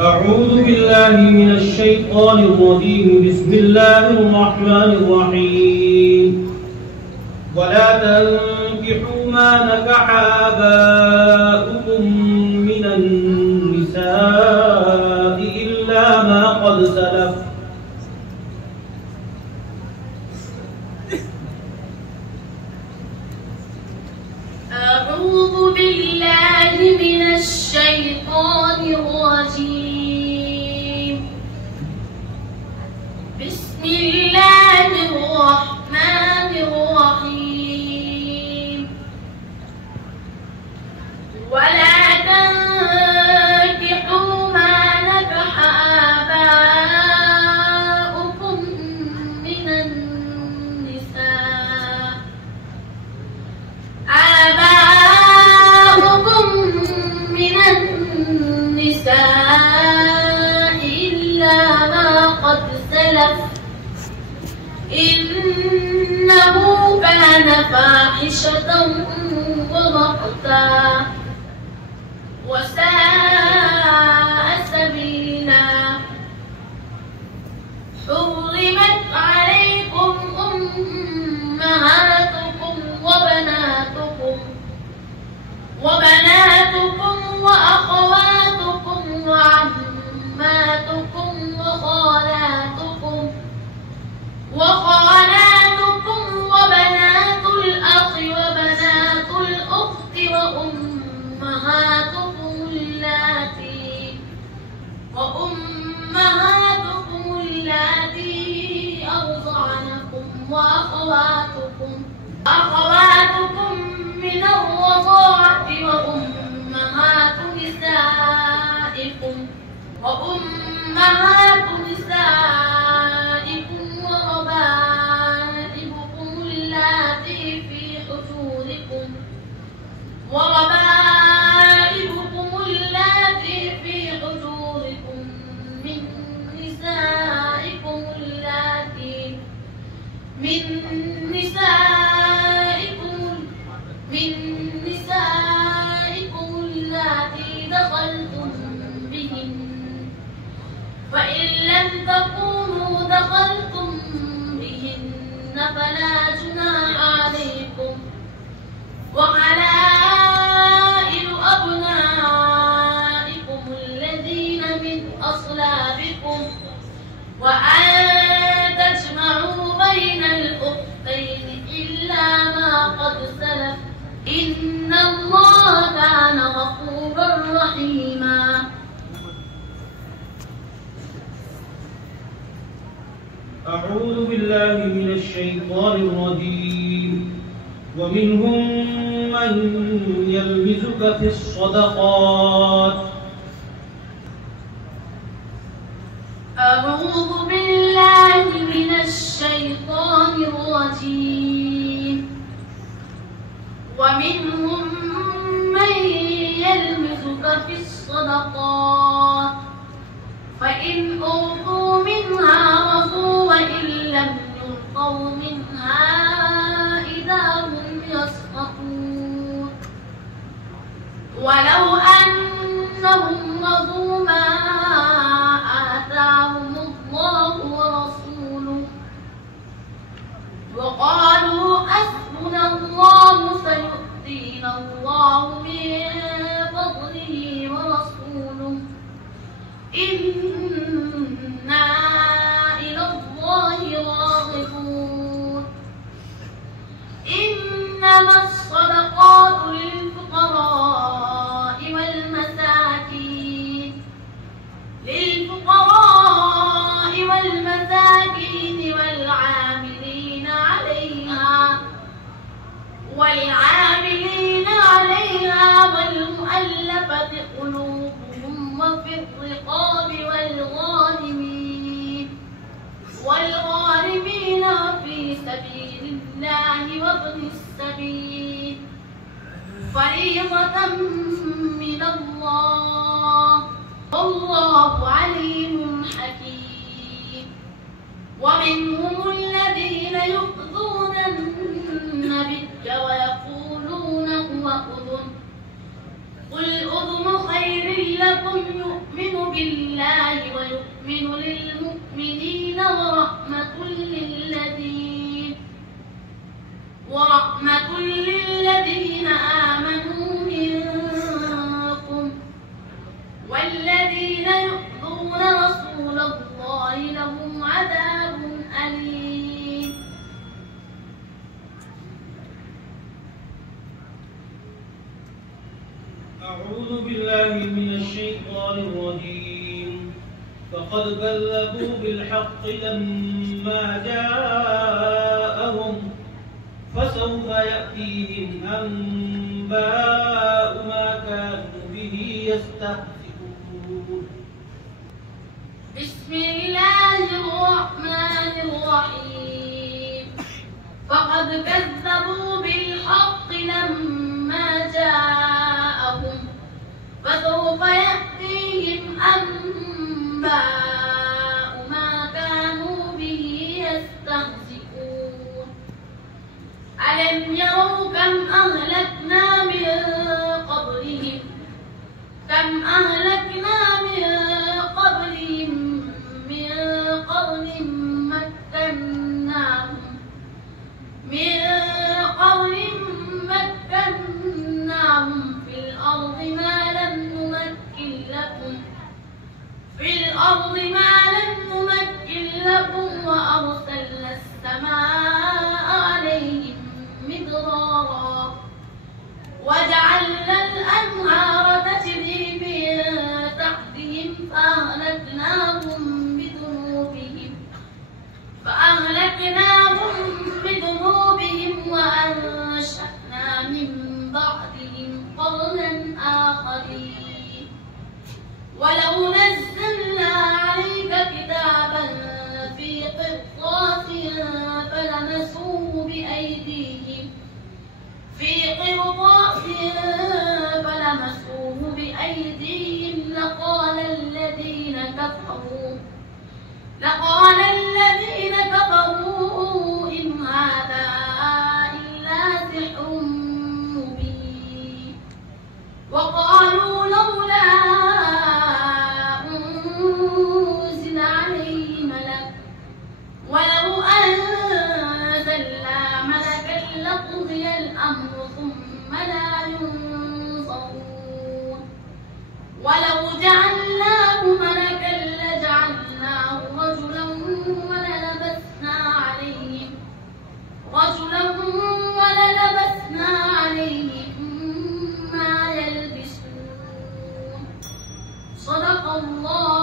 أعوذ بالله من الشيطان الرجيم. بسم الله الرحمن الرحيم. ولا تنكحوا ما نكح آباؤكم من النساء إلا ما قد سلف. أعوذ بالله من الشيطان الرجيم. بسم الله الرحمن الرحيم. ولا تنكحوا ما نكح آباؤكم من النساء إلا ما قد سلف إنه كان فاحشة ومقتا وساء سبيلا. حرمت عليكم أمهاتكم وبناتكم وأخواتكم وعماتكم وخالاتكم وبنات الأخ وبنات الأخت وأمهاتكم اللاتي أرضعنكم وأخواتكم من الرضاعة وأمهات نسائكم وربائبكم اللاتي في حجوركم من نسائكم اللاتي دخلتم بهن. فإن لم تكونوا دخلتم بهن فلا جناح عليكم. وحلائل أبنائكم الذين من أصلابكم وأن تجمعوا بين الأختين إلا ما قد سلف إن الله كان غفورا رحيما. أعوذ بالله من الشيطان الرجيم. ومنهم من يلمزك في الصدقات. أعوذ بالله من الشيطان الرجيم. ومنهم من يلمزك في الصدقات فإن أعطوا منها رضوا وإن لم يعطوا منها إذا هم يسخطون. ولو أنهم رضوا ما آتاهم الله ورسوله وقالوا حسبنا الله سيؤتينا الله من فضله ورسوله إنا إلى الله راغبون. إنما الصدقات للفقراء والمساكين والعاملين عليها والمؤلفة قلوبهم وفي الرقاب والغارمين وفي سبيل الله وابن السبيل فريضة من الله والله عليم حكيم. ومنهم الذين يؤذون النبي ويقولون هو أذن قل أذن خير لكم يؤمن بالله الله لهم عذاب أليم. أعوذ بالله من الشيطان الرجيم. فقد كذبوا بالحق لما جاءهم فسوف يأتيهم أنباء ما كانوا به يستهزئون. بسم الله الرحمن الرحيم. فقد كذبوا بالحق لما جاءهم فسوف يأتيهم أنباء ما كانوا به يستهزئون. ألم يروا كم أهلكنا من قبلهم من قرن مكناهم في الأرض ما لم نمكن لكم وأرسلنا السماء عليهم مدرارا وجعلنا الأنهار تجري من تحتهم فأهلكناهم بذنوبهم وأنشأنا من بعدهم قرنا آخرين. ولو نزلنا عليك كتابا في قرطاس فلمسوه بأيديهم لقال الذين كفروا إن هذا إلا سحر مبين. وقالوا لولا أنزل عليه ملك ولو أنزلنا ملكا لقضي الأمر ثم لا ينصرون. ولو جعلناه ملكا لجعلناه رجلا وللبسنا عليهم ما يلبسون. صدق الله